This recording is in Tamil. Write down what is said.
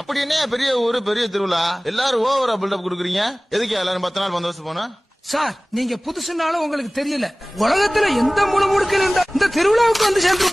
அப்படி என்ன பெரிய ஊரு பெரிய திருவிழா எல்லாரும் ஓவரா பில்டப் கொடுக்குறீங்க? எதுக்கு எல்லாரும் 10 நாள் பந்தோபஸ்து போனா? சார் நீங்க புதுசுனாலும் உங்களுக்கு தெரியல, உலகத்துல எந்த மூணு முடுக்கில் இருந்தா இந்த திருவிழாவுக்கு வந்து சேர்ந்து